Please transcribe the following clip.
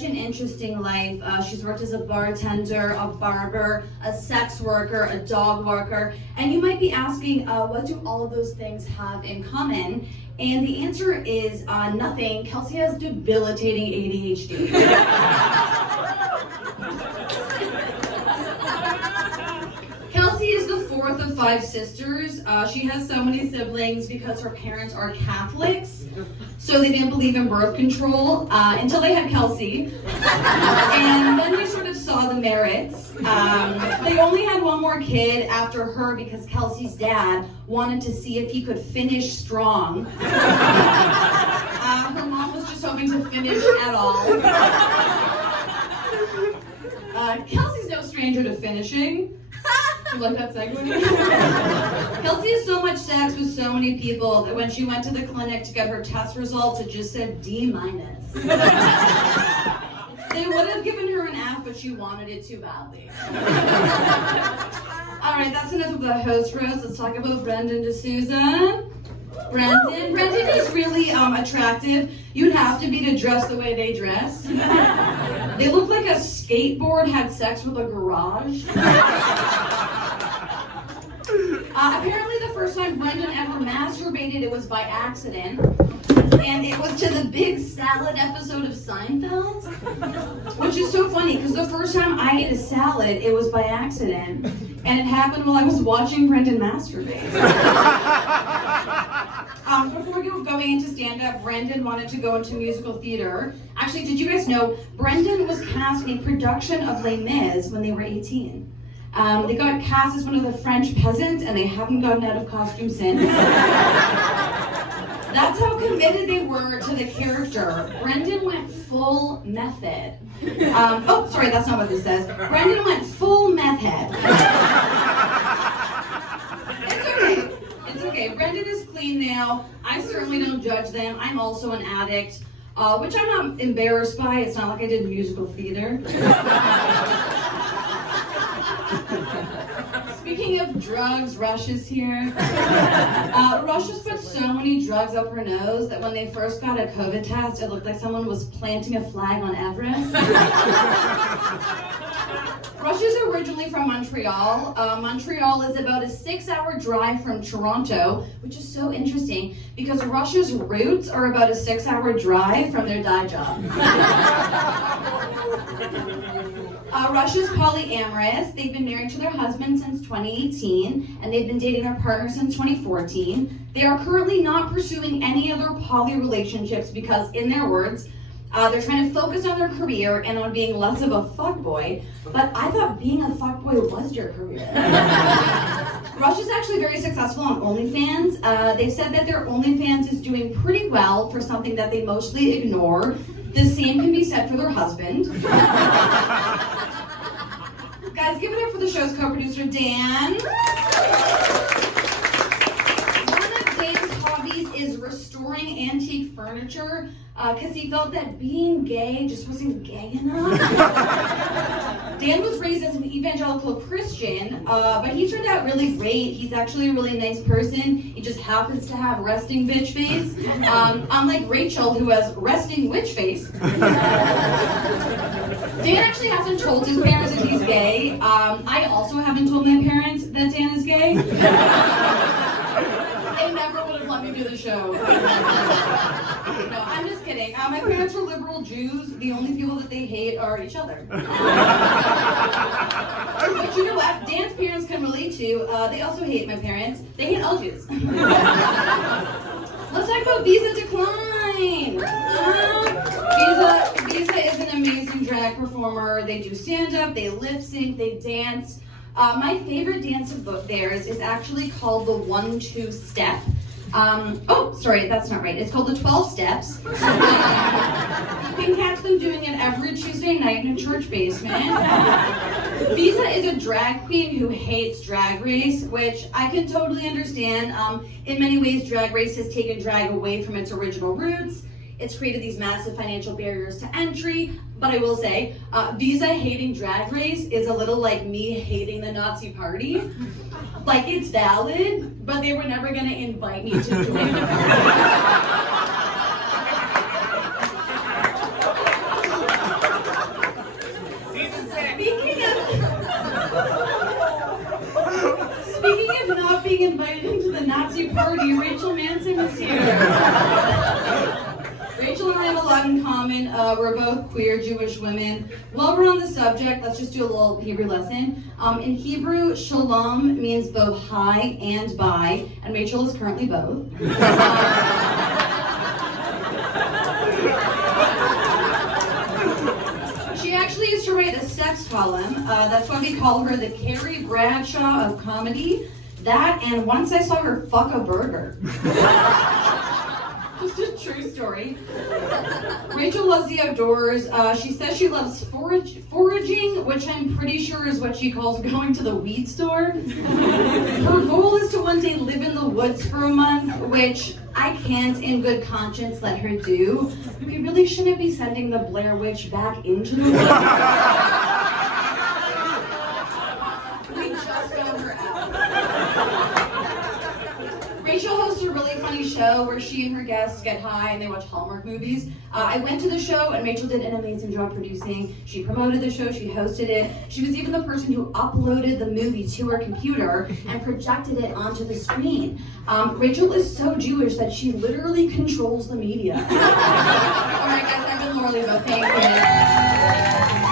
such an interesting life. She's worked as a bartender, a barber, a sex worker, a dog walker. And you might be asking, what do all of those things have in common? And the answer is nothing. Kelsey has debilitating ADHD. Kelsey is the fourth of 5 sisters. She has so many siblings because her parents are Catholics, so they didn't believe in birth control until they had Kelsey. And then they sort of saw the merits. They only had one more kid after her because Kelsey's dad wanted to see if he could finish strong. Her mom was just hoping to finish at all. Kelsey's no stranger to finishing. You like that segue? Kelsey has so much sex with so many people that when she went to the clinic to get her test results, it just said D-. They would have given her an F, but she wanted it too badly. All right, that's enough of the host roast. Let's talk about Brendan D'Souza. Brendan is really attractive. You'd have to be to dress the way they dress. They look like a skateboard had sex with a garage. Apparently the first time Brendan ever masturbated, it was by accident. And it was to the Big Salad episode of Seinfeld. Which is so funny, because the first time I ate a salad, it was by accident. And it happened while I was watching Brendan masturbate. Before going into stand-up, Brendan wanted to go into musical theater. Actually, did you guys know, Brendan was cast in a production of Les Mis when they were 18. They got cast as one of the French peasants, and they haven't gotten out of costume since. That's how committed they were to the character. Brendan went full method. Oh, sorry, that's not what this says. Brendan went full meth head. It's okay. Brendan is clean now. I certainly don't judge them. I'm also an addict, which I'm not embarrassed by. It's not like I did musical theater. Speaking of drugs, Rush is here. Rush has put so many drugs up her nose that when they first got a COVID test, it looked like someone was planting a flag on Everest. Rush is originally from Montreal. Montreal is about a 6-hour drive from Toronto, which is so interesting because Rush's roots are about a 6-hour drive from their dye job. Rush is polyamorous. They've been married to their husband since 2018, and they've been dating their partner since 2014. They are currently not pursuing any other poly relationships because, in their words, they're trying to focus on their career and on being less of a fuckboy. But I thought being a fuckboy was your career. Rush is actually very successful on OnlyFans. They've said that their OnlyFans is doing pretty well for something that they mostly ignore. The same can be said for their husband. Guys, give it up for the show's co-producer, Dan. One of Dan's hobbies is restoring antique furniture because he felt that being gay just wasn't gay enough. Dan was raised as an evangelical Christian, but he turned out really great. He's actually a really nice person. He just happens to have resting bitch face, unlike Rachel, who has resting witch face. Dan actually hasn't told his parents that he's gay. I also haven't told my parents that Dan is gay. They never would have let me do the show. No, I'm just kidding. My parents were liberal Jews. The only people that they hate are each other. But you know what? Dan's parents can relate to. They also hate my parents. They hate all Jews. Let's talk about Visa Decline. Visa is an amazing drag performer. They do stand-up, they lip sync, they dance. My favorite dance of theirs is actually called the 1-2 step. Oh, sorry, that's not right. It's called the 12 steps. You can catch them doing it every Tuesday night in a church basement. Visa is a drag queen who hates Drag Race, which I can totally understand. In many ways, Drag Race has taken drag away from its original roots. It's created these massive financial barriers to entry, but I will say, Visa hating Drag Race is a little like me hating the Nazi Party. Like, it's valid, but they were never gonna invite me to join them. We're both queer Jewish women. While we're on the subject, let's just do a little Hebrew lesson. In Hebrew, shalom means both hi and bye, and Rachel is currently both. She actually used to write a sex column. That's why we call her the Carrie Bradshaw of comedy. That, and once I saw her fuck a burger. Just a true story. Rachel loves the outdoors. She says she loves foraging, which I'm pretty sure is what she calls going to the weed store. Her goal is to one day live in the woods for a month, which I can't in good conscience let her do. We really shouldn't be sending the Blair Witch back into the woods. We just got her out. Rachel hosts a really funny show where she and her guests get high and they watch Hallmark movies. I went to the show and Rachel did an amazing job producing. She promoted the show, she hosted it. She was even the person who uploaded the movie to her computer and projected it onto the screen. Rachel is so Jewish that she literally controls the media. All right, guys, I've been Morley, but thank you.